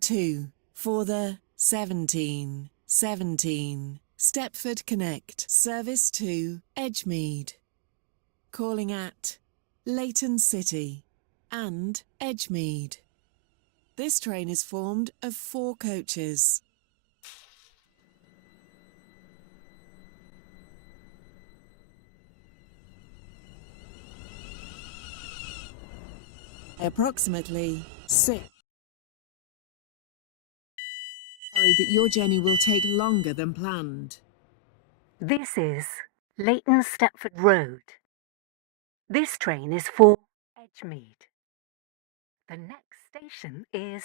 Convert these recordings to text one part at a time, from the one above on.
Train 2 for the 1717 Stepford Connect service to Edgemead. Calling at Leighton City and Edgemead. This train is formed of 4 coaches. Approximately 6. Sorry that your journey will take longer than planned. This is Leighton Stepford Road. This train is for Edgemead. The next station is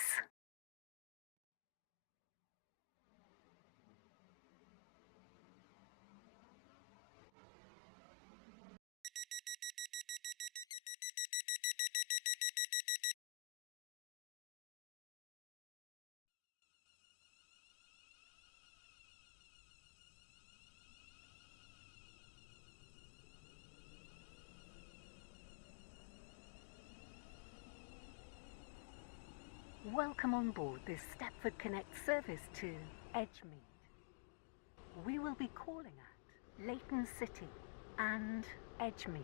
Welcome on board this Stepford Connect service to Edgemead. We will be calling at Leighton City and Edgemead.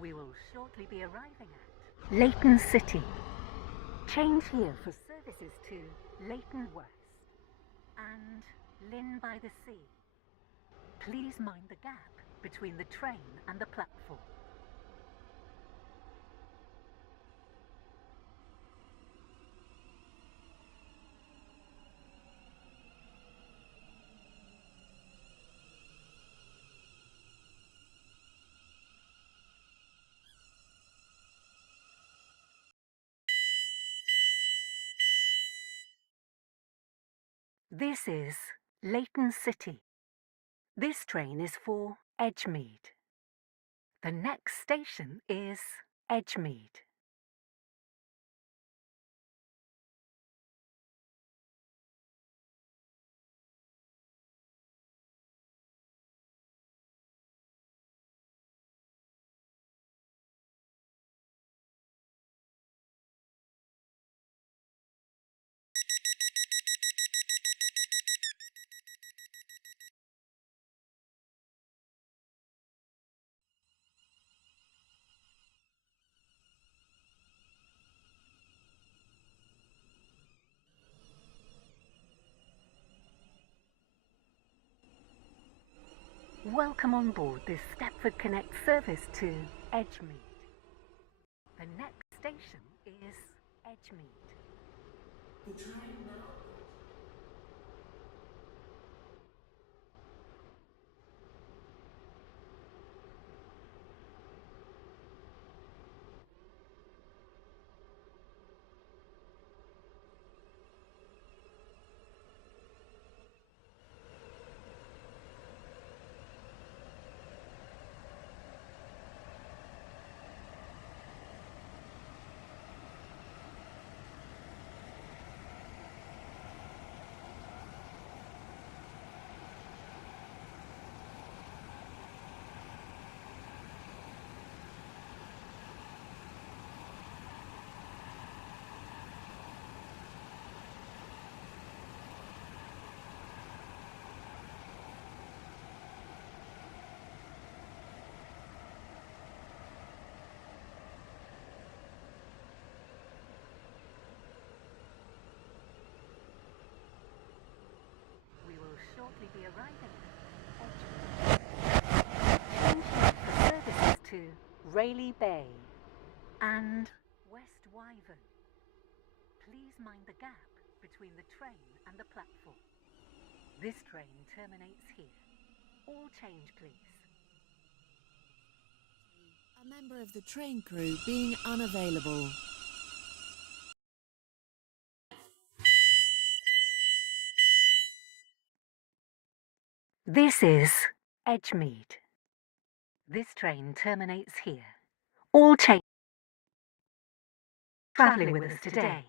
We will shortly be arriving at Leighton City. Change here for services to Leighton West and Lynn by the Sea. Please mind the gap between the train and the platform. This is Leighton City. This train is for Edgemead. The next station is Edgemead. Welcome on board this Stepford Connect service to Edgemead. The next station is Edgemead. The train now. We will shortly be arriving at Edgemead. Change here for services to Rayleigh Bay and West Wyvern. Please mind the gap between the train and the platform. This train terminates here. All change, please. A member of the train crew being unavailable. This is Edgemead. This train terminates here. All change. Travelling with us today.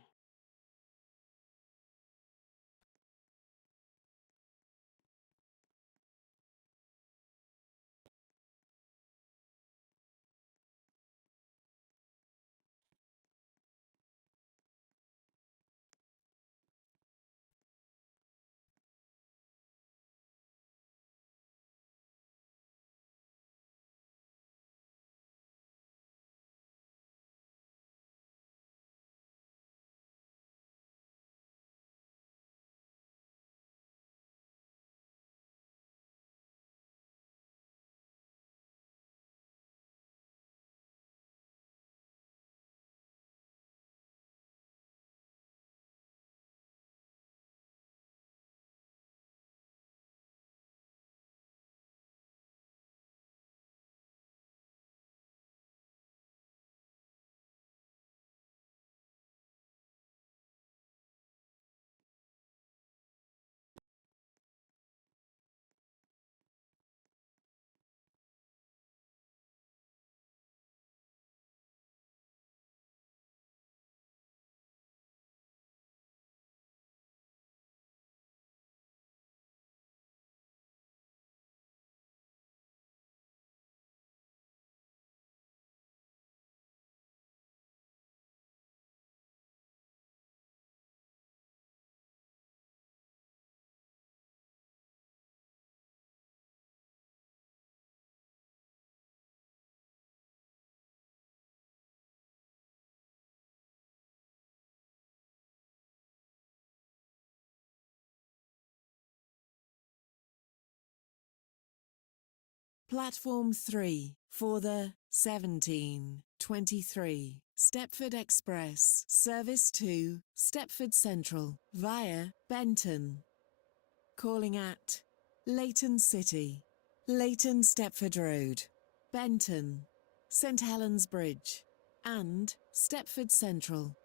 Platform 3 for the 1723 Stepford Express service to Stepford Central via Benton. Calling at Leighton City, Leighton Stepford Road, Benton, St Helens Bridge and Stepford Central.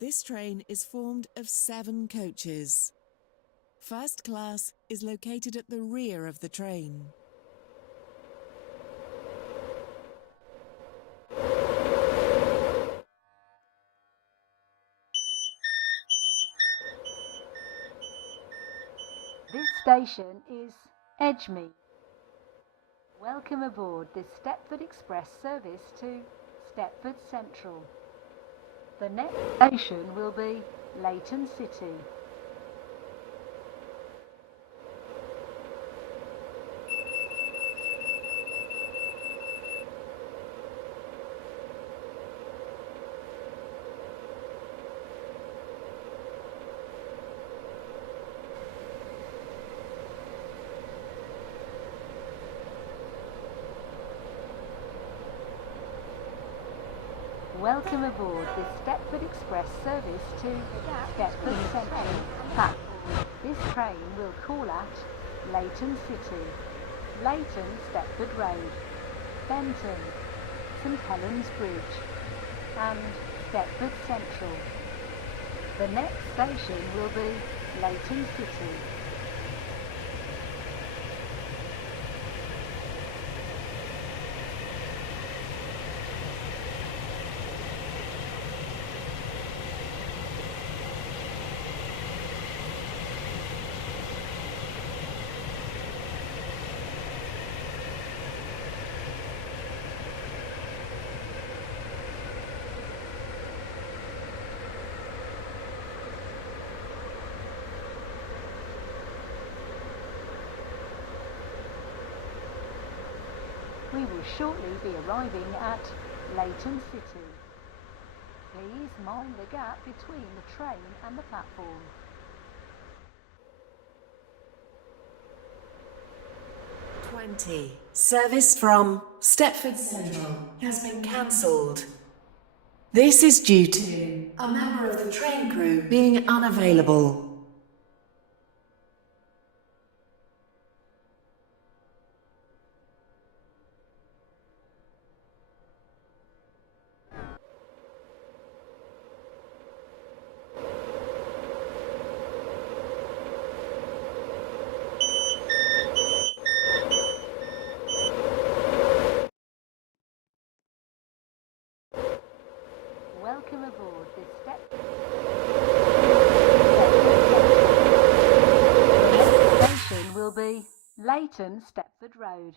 This train is formed of 7 coaches. First class is located at the rear of the train. This station is Edgemead. Welcome aboard this Stepford Express service to Stepford Central. The next station will be Leighton City. Welcome aboard this Stepford Express service to Stepford Central platform. This train will call at Leighton City, Leighton Stepford Road, Benton, St Helens Bridge and Stepford Central. The next station will be Leighton City. We will shortly be arriving at Leighton City. Please mind the gap between the train and the platform. Service from Stepford Central has been cancelled. This is due to a member of the train crew being unavailable. Welcome aboard this The next station will be Leighton Stepford Road.